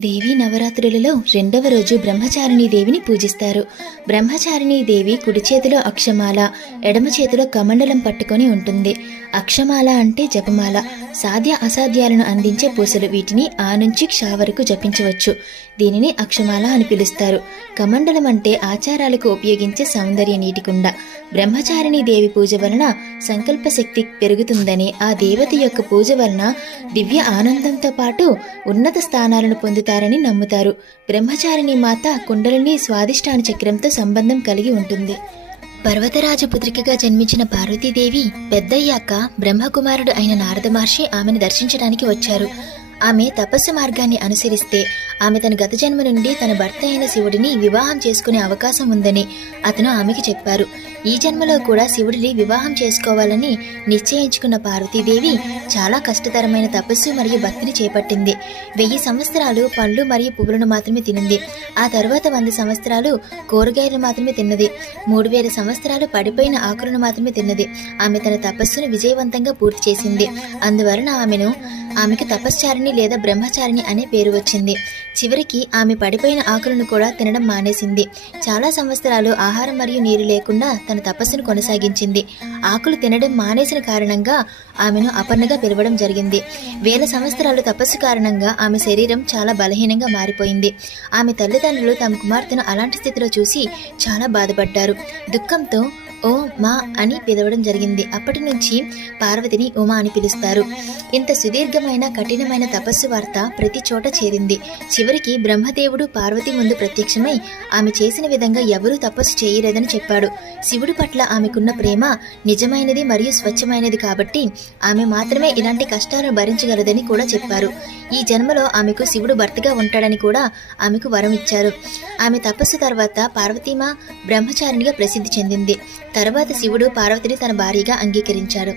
దేవీ నవరాత్రులలో రెండవ రోజు బ్రహ్మచారిణీ దేవిని పూజిస్తారు. బ్రహ్మచారిణీ దేవి కుడి చేతిలో అక్షమాల, ఎడమ చేతిలో కమండలం పట్టుకొని ఉంటుంది. అక్షమాల అంటే జపమాల, సాధ్య అసాధ్యాలను అందించే పూసలు. వీటిని ఆ నుంచి క్ష వరకు జపించవచ్చు. దీనిని అక్షమాల అని పిలుస్తారు. కమండలం అంటే ఆచారాలకు ఉపయోగించే సౌందర్య నీటికుండ. బ్రహ్మచారిణీ దేవి పూజ వలన సంకల్ప శక్తి పెరుగుతుందని, ఆ దేవత యొక్క పూజ వలన దివ్య ఆనందంతో పాటు ఉన్నత స్థానాలను పొందుతారని నమ్ముతారు. బ్రహ్మచారిణీ మాత కుండలిని స్వాదిష్టాన చక్రంతో సంబంధం కలిగి ఉంటుంది. పర్వతరాజు పుత్రికగా జన్మించిన పార్వతీదేవి పెద్దయ్యాక బ్రహ్మకుమారుడు అయిన నారద మహర్షి ఆమెను దర్శించడానికి వచ్చారు. ఆమె తపస్సు మార్గాన్ని అనుసరిస్తే ఆమె తన గత జన్మ నుండి తన భర్త అయిన శివుడిని వివాహం చేసుకునే అవకాశం ఉందని అతను ఆమెకి చెప్పారు. ఈ జన్మలో కూడా శివుడిని వివాహం చేసుకోవాలని నిశ్చయించుకున్న పార్వతీదేవి చాలా కష్టతరమైన తపస్సు మరియు భక్తిని చేపట్టింది. 1000 సంవత్సరాలు పండ్లు మరియు పువ్వులను మాత్రమే తినింది. ఆ తర్వాత 100 సంవత్సరాలు కూరగాయలు మాత్రమే తిన్నది. 3000 సంవత్సరాలు పడిపోయిన ఆకులను మాత్రమే తిన్నది. ఆమె తన తపస్సును విజయవంతంగా పూర్తి చేసింది. అందువలన ఆమెకు తపశ్చారిణి లేదా బ్రహ్మచారిణి అనే పేరు వచ్చింది. చివరికి ఆమె పడిపోయిన ఆకులను కూడా తినడం మానేసింది. చాలా సంవత్సరాలు ఆహారం మరియు నీరు లేకుండా తన తపస్సును కొనసాగించింది. ఆకులు తినడం మానేసిన కారణంగా ఆమెను అపర్ణగా పిలవడం జరిగింది. 1000 సంవత్సరాలు తపస్సు కారణంగా ఆమె శరీరం చాలా బలహీనంగా మారిపోయింది. ఆమె తల్లిదండ్రులు తమ కుమార్తెను అలాంటి స్థితిలో చూసి చాలా బాధపడ్డారు. దుఃఖంతో ఓ మా అని పిలవడం జరిగింది. అప్పటి నుంచి పార్వతిని ఉమా అని పిలుస్తారు. ఇంత సుదీర్ఘమైన కఠినమైన తపస్సు వార్త ప్రతి చోట చేరింది. చివరికి బ్రహ్మదేవుడు పార్వతి ముందు ప్రత్యక్షమై ఆమె చేసిన విధంగా ఎవరూ తపస్సు చేయలేదని చెప్పాడు. శివుడి పట్ల ఆమెకున్న ప్రేమ నిజమైనది మరియు స్వచ్ఛమైనది కాబట్టి ఆమె మాత్రమే ఇలాంటి కష్టాలను భరించగలదని కూడా చెప్పారు. ఈ జన్మలో ఆమెకు శివుడు భర్తగా ఉంటాడని కూడా ఆమెకు వరం ఇచ్చారు. ఆమె తపస్సు తర్వాత పార్వతీమ బ్రహ్మచారిణిగా ప్రసిద్ధి చెందింది. తర్వాత శివుడు పార్వతిని తన భార్యగా అంగీకరించాడు.